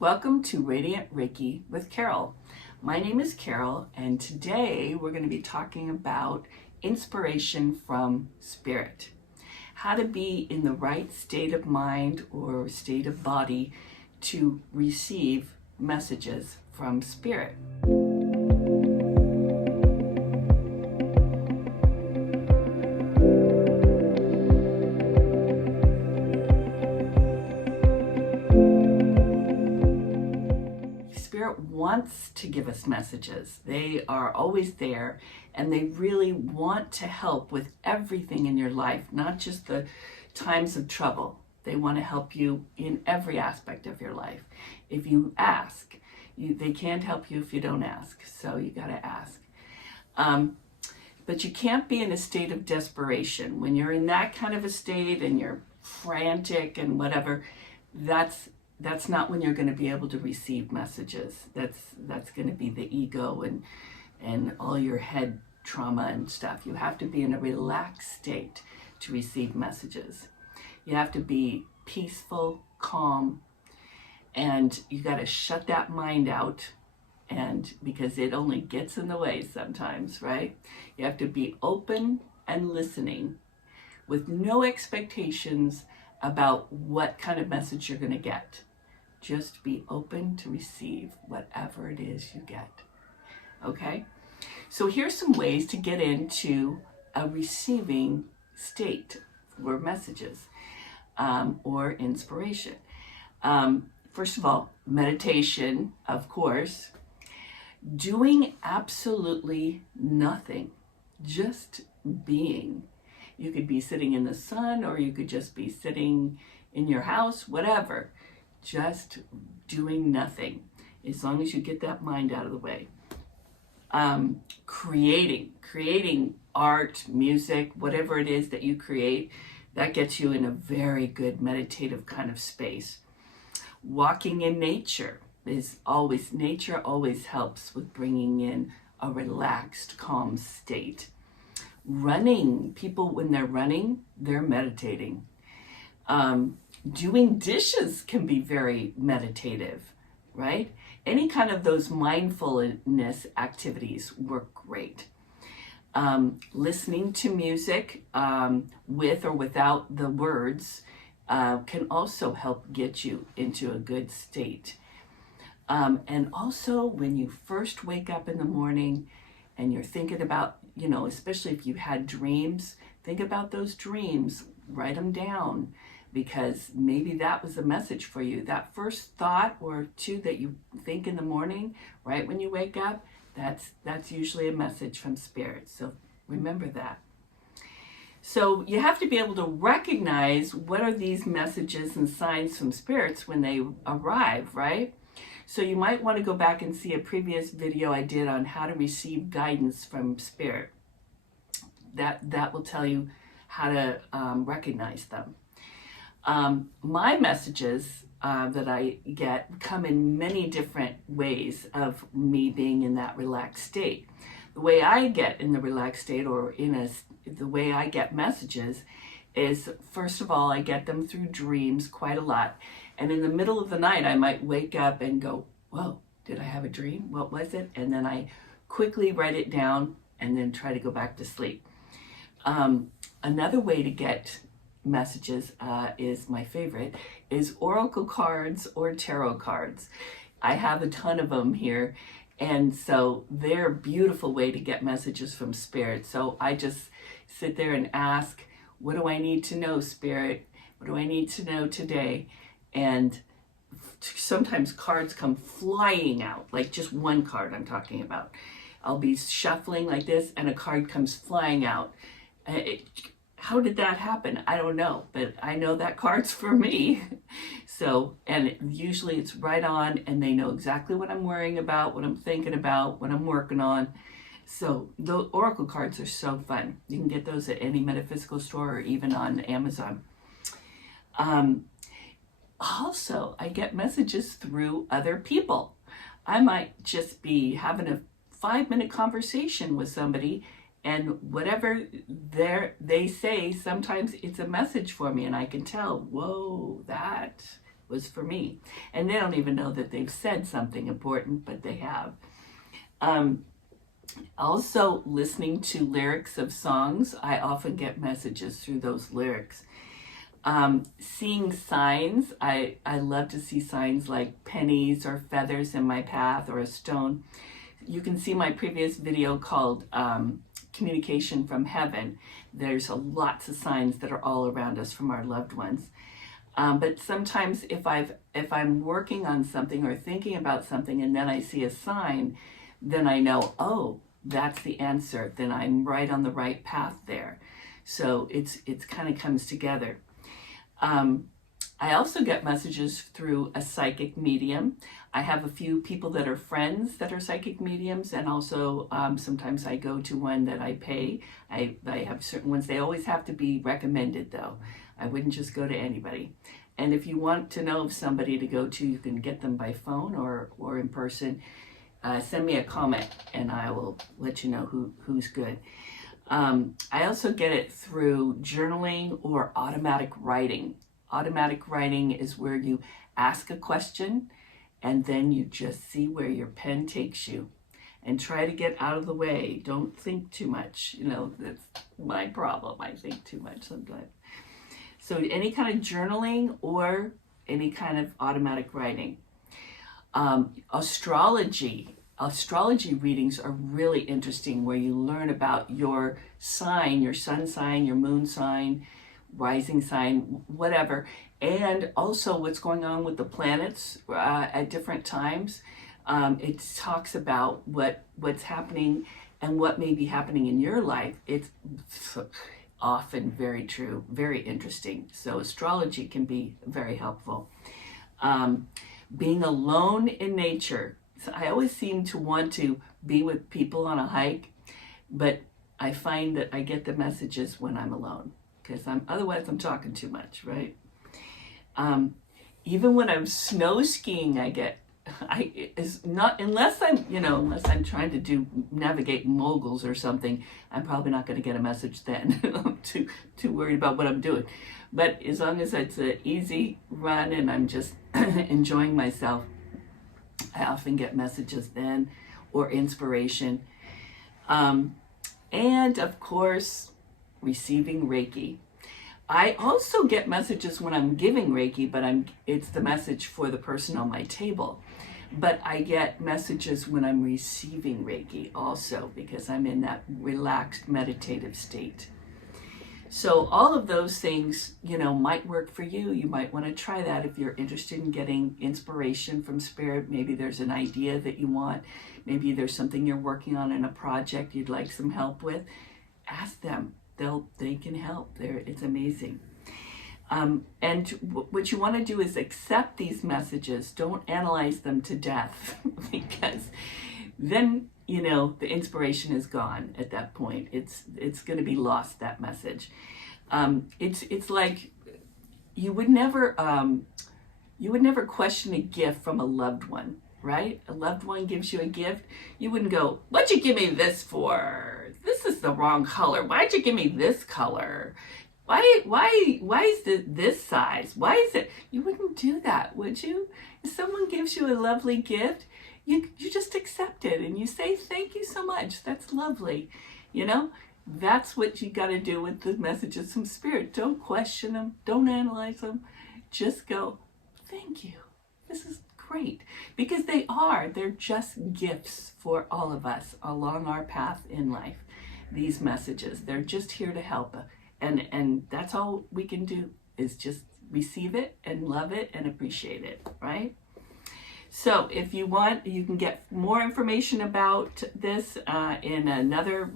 Welcome to Radiant Reiki with Carol. My name is Carol, and today we're going to be talking about inspiration from spirit. How to be in the right state of mind or state of body to receive messages from spirit. Spirit wants to give us messages. They are always there, and they really want to help with everything in your life, not just the times of trouble. They want to help you in every aspect of your life. If you ask, they can't help you if you don't ask, so you got to ask. But you can't be in a state of desperation. When you're in that kind of a state and you're frantic and whatever, that's not when you're going to be able to receive messages. That's going to be the ego and all your head trauma and stuff. You have to be in a relaxed state to receive messages. You have to be peaceful, calm, and you got to shut that mind out, and because it only gets in the way sometimes, right? You have to be open and listening with no expectations about what kind of message you're going to get. Just be open to receive whatever it is you get. Okay? So here's some ways to get into a receiving state for messages or inspiration. First of all, meditation, of course. Doing absolutely nothing. Just being. You could be sitting in the sun, or you could just be sitting in your house, whatever. Just doing nothing, as long as you get that mind out of the way. Creating art, music, whatever it is that you create, that gets you in a very good meditative kind of space. Walking in nature nature always helps with bringing in a relaxed, calm state. Running, people when they're running, they're meditating. Doing dishes can be very meditative, right? Any kind of those mindfulness activities work great. Listening to music with or without the words can also help get you into a good state. And also when you first wake up in the morning and you're thinking about, especially if you had dreams, think about those dreams, write them down, because maybe that was a message for you. That first thought or two that you think in the morning, right when you wake up, that's usually a message from spirit. So remember that. So you have to be able to recognize what are these messages and signs from spirits when they arrive, right? So you might want to go back and see a previous video I did on how to receive guidance from spirit. That will tell you how to recognize them. My messages that I get come in many different ways of me being in that relaxed state. The way I get in the relaxed state, or the way I get messages, is first of all, I get them through dreams quite a lot. And in the middle of the night, I might wake up and go, whoa, did I have a dream? What was it? And then I quickly write it down and then try to go back to sleep. Another way to get messages is my favorite, is oracle cards or tarot cards. I have a ton of them here, and so they're a beautiful way to get messages from spirit. So I just sit there and ask, what do I need to know, spirit? What do I need to know today? And sometimes cards come flying out, like just one card I'm talking about. I'll be shuffling like this and a card comes flying out. How did that happen? I don't know, but I know that card's for me. So, and usually it's right on, and they know exactly what I'm worrying about, what I'm thinking about, what I'm working on. So the oracle cards are so fun. You can get those at any metaphysical store or even on Amazon. Also, I get messages through other people. I might just be having a 5-minute conversation with somebody, and whatever they say, sometimes it's a message for me, and I can tell, whoa, that was for me. And they don't even know that they've said something important, but they have. Also, listening to lyrics of songs, I often get messages through those lyrics. Seeing signs, I love to see signs like pennies or feathers in my path or a stone. You can see my previous video called Communication from Heaven. There's lots of signs that are all around us from our loved ones. But sometimes if I'm working on something or thinking about something and then I see a sign, then I know, oh, that's the answer. Then I'm right on the right path there. So it's kind of comes together. I also get messages through a psychic medium. I have a few people that are friends that are psychic mediums, and also sometimes I go to one that I pay. I have certain ones. They always have to be recommended, though. I wouldn't just go to anybody. And if you want to know of somebody to go to, you can get them by phone or in person. Send me a comment, and I will let you know who's good. I also get it through journaling or automatic writing. Automatic writing is where you ask a question and then you just see where your pen takes you and try to get out of the way. Don't think too much. You know, that's my problem. I think too much sometimes. So any kind of journaling or any kind of automatic writing. Astrology readings are really interesting, where you learn about your sign, your sun sign, your moon sign, rising sign, whatever, and also what's going on with the planets at different times. It talks about what's happening and what may be happening in your life. It's often very true, very interesting. So astrology can be very helpful. Being alone in nature. So I always seem to want to be with people on a hike, but I find that I get the messages when I'm alone, because otherwise I'm talking too much, right? Even when I'm snow skiing, unless I'm trying to navigate moguls or something, I'm probably not going to get a message then. I'm too worried about what I'm doing. But as long as it's an easy run and I'm just enjoying myself, I often get messages then, or inspiration. And of course, receiving Reiki. I also get messages when I'm giving Reiki, but it's the message for the person on my table. But I get messages when I'm receiving Reiki also, because I'm in that relaxed meditative state. So all of those things, might work for you. You might want to try that if you're interested in getting inspiration from spirit. Maybe there's an idea that you want. Maybe there's something you're working on in a project you'd like some help with. Ask them. They can help. It's amazing. And what you want to do is accept these messages. Don't analyze them to death, because then the inspiration is gone at that point. It's going to be lost, that message. It's like you would never question a gift from a loved one, right? A loved one gives you a gift. You wouldn't go, "What'd you give me this for? This is the wrong color. Why'd you give me this color? Why is this size? Why is it?" You wouldn't do that, would you? If someone gives you a lovely gift, you just accept it and you say, "Thank you so much. That's lovely." That's what you got to do with the messages from spirit. Don't question them. Don't analyze them. Just go, "Thank you. This is great." Because they're just gifts for all of us along our path in life. These messages, they're just here to help. And that's all we can do, is just receive it and love it and appreciate it, right? So if you want, you can get more information about this in another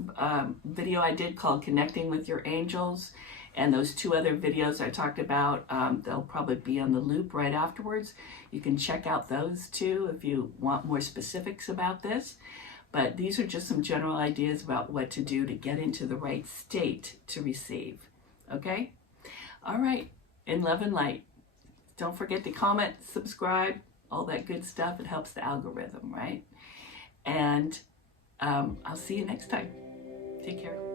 video I did called Connecting with Your Angels. And those two other videos I talked about, they'll probably be on the loop right afterwards. You can check out those too if you want more specifics about this. But these are just some general ideas about what to do to get into the right state to receive. Okay? All right. In love and light. Don't forget to comment, subscribe, all that good stuff. It helps the algorithm, right? And I'll see you next time. Take care.